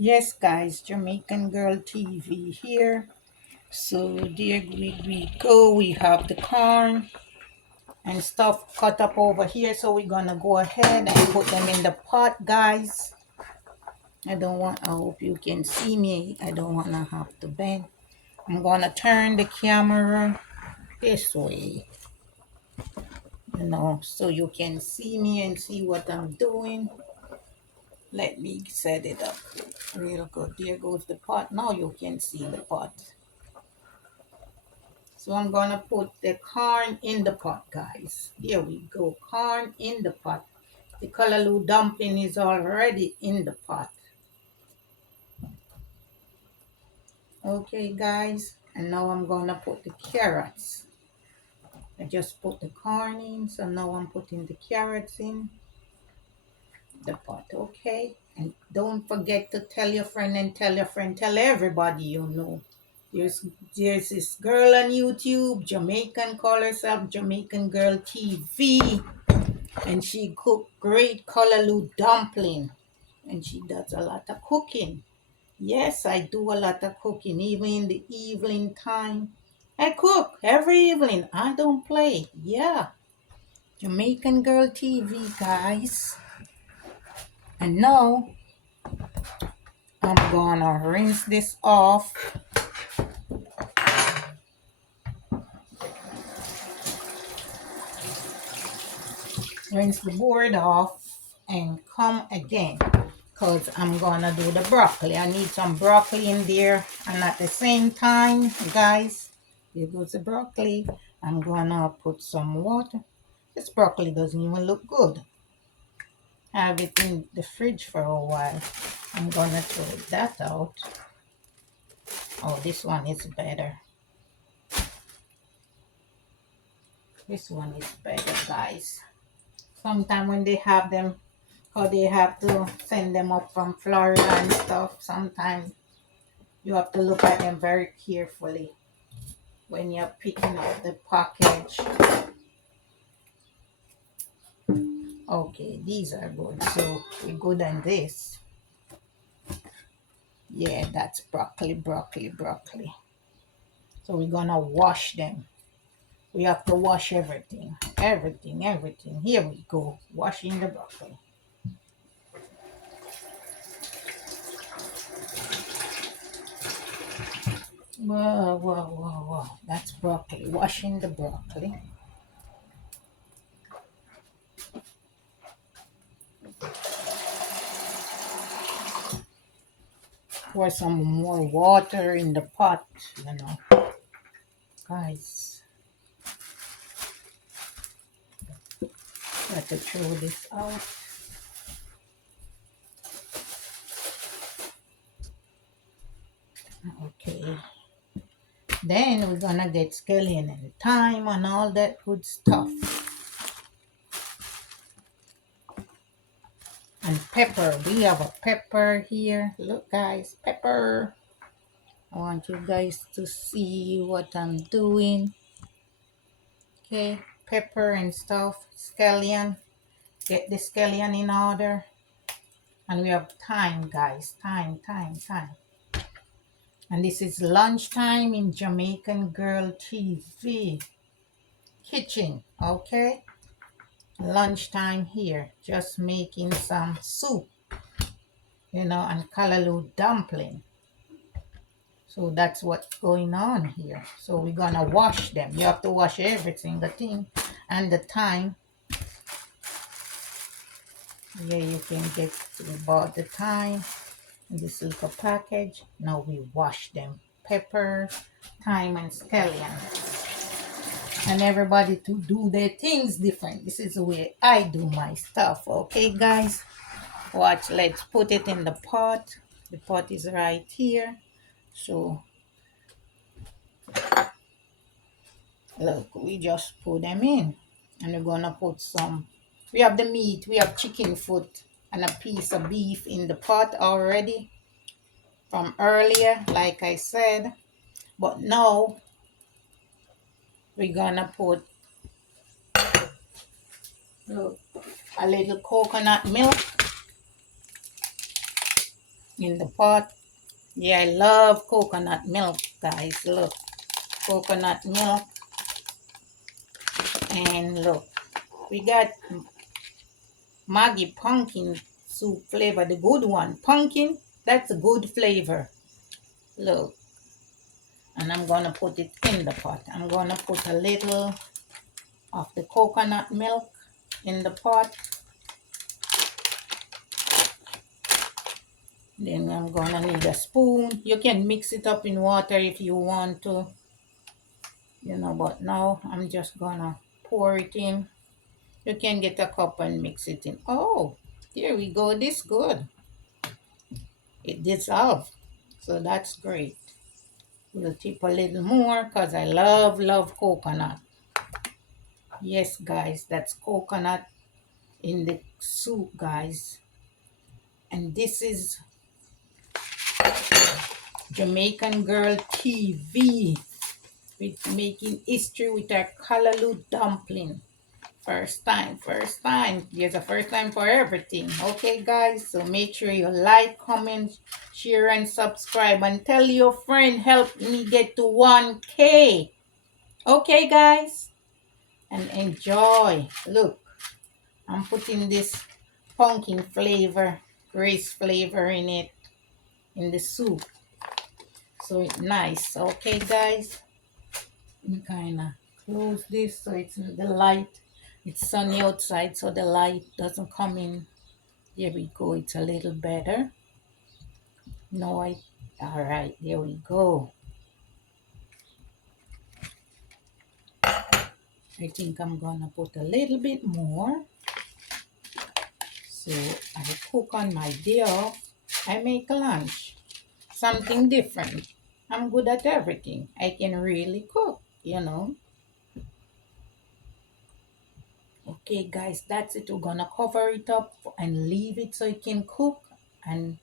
Yes, guys, Jamaican Girl TV here. So there we go. We have the corn and stuff cut up over here. So we're gonna go ahead and put them in the pot, guys. I hope you can see me. I don't wanna have to bend. I'm gonna turn the camera this way, so you can see me and see what I'm doing. Let me set it up real good. There goes the pot. Now you can see the pot. So I'm gonna put the corn in the pot, guys. Here we go, corn in the pot. The callaloo dumpling is already in the pot. Okay, guys, and now I'm gonna put the carrots. I just put the corn in, so now I'm putting the carrots in the pot, okay? And don't forget to tell your friend and tell your friend, tell everybody you know. There's there's this girl on YouTube, Jamaican, call herself Jamaican Girl TV. And she cook great callaloo dumpling, and she does a lot of cooking. Yes, I do a lot of cooking, even in the evening time. I cook every evening. I don't play. Yeah, Jamaican Girl TV, guys. And now I'm gonna rinse this off. Rinse the board off and come again, because I'm gonna do the broccoli. I need some broccoli in there, and at the same time, guys, here goes the broccoli. I'm gonna put some water. This broccoli doesn't even look good. Have it in the fridge for a while. I'm gonna throw that out. Oh, this one is better. This one is better, guys. Sometimes when they have them, or they have to send them up from Florida and stuff, sometimes you have to look at them very carefully when you're picking out the package. Okay, these are good. So we're good on this. Yeah, that's broccoli, broccoli, broccoli. So we're gonna wash them. We have to wash everything. Everything, everything. Here we go. Washing the broccoli. Whoa, whoa, whoa, whoa. That's broccoli. Washing the broccoli. Pour some more water in the pot, guys. Got to throw this out. Okay. Then we're gonna get scallion and thyme and all that good stuff. And pepper. We have a pepper here. Look, guys, pepper. I want you guys to see what I'm doing. Okay, pepper and stuff. Scallion. Get the scallion in order. And we have thyme, guys. Thyme, thyme, thyme. And this is lunchtime in Jamaican Girl TV kitchen, okay? Lunchtime here, just making some soup, and callaloo dumpling. So that's what's going on here. So we're gonna wash them. You have to wash everything, the thing and the thyme. Yeah, you can get about the thyme in this little package. Now we wash them. Pepper, thyme, and scallion. And everybody to do their things different. This is the way I do my stuff. Okay, guys? Watch, let's put it in the pot. The pot is right here. So, look, we just put them in. And we're gonna put some, we have the meat, we have chicken foot and a piece of beef in the pot already from earlier, like I said. But now, we're gonna put, look, a little coconut milk. in the pot. Yeah, I love coconut milk, guys. Look, coconut milk. And look, we got Maggi pumpkin soup flavor, the good one. Pumpkin, that's a good flavor. Look, and I'm gonna put it in the pot. I'm gonna put a little of the coconut milk in the pot. Then I'm gonna need a spoon. You can mix it up in water if you want to, but now I'm just gonna pour it in. You can get a cup and mix it in. Oh, there we go. This good. It dissolved. So that's great. We'll tip a little more because I love coconut. Yes, guys, that's coconut in the soup, guys. And this is Jamaican Girl TV with making history with our callaloo dumpling. First time, first time. There's a first time for everything. Okay, guys, so make sure you like, comment, share, and subscribe. And tell your friend, help me get to 1K. Okay, guys? And enjoy. Look, I'm putting this pumpkin flavor, grace flavor in it, in the soup. So it's nice. Okay, guys? Kind of close this so it's the light. It's sunny outside, so the light doesn't come in. There we go. It's a little better. No, all right, there we go. I think I'm gonna put a little bit more. So I cook on my day off. I make lunch. Something different. I'm good at everything. I can really cook. Okay, guys, that's it. We're gonna cover it up and leave it so it can cook. And